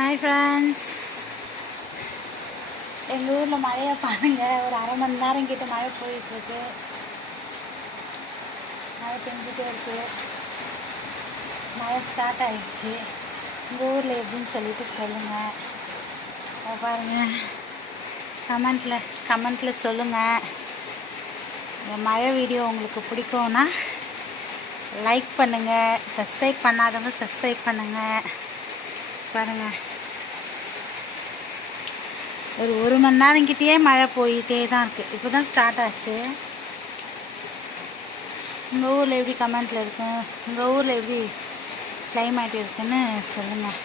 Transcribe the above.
Hi friends எங்கள் ஊரில் மழையை பாருங்கள் ஒரு அரை மணி நேரம் கிட்ட மழை போயிட்டுருக்கு. மழை பெஞ்சிட்டே இருக்கு. மழை ஸ்டார்ட் ஆகிடுச்சு உங்கள் ஊரில் எப்படின்னு சொல்லிட்டு சொல்லுங்கள் பாருங்கள் கமெண்ட்டில் கமெண்ட்டில் சொல்லுங்கள் இந்த மழை வீடியோ உங்களுக்கு பிடிக்கும்னா லைக் பண்ணுங்கள் சப்ஸ்கிரைப் பண்ணாதவங்க சப்ஸ்கிரைப் பண்ணுங்கள் பாருங்கள் ஒரு ஒரு மணி நேரம் கிட்டேயே மழை போயிட்டே தான் இருக்குது இப்போ தான் ஸ்டார்ட் ஆச்சு. உங்கள் ஊரில் எப்படி கமெண்ட்டில் இருக்கும்? உங்கள் ஊரில் எப்படி கிளைமேட் இருக்குன்னு சொல்லுங்கள்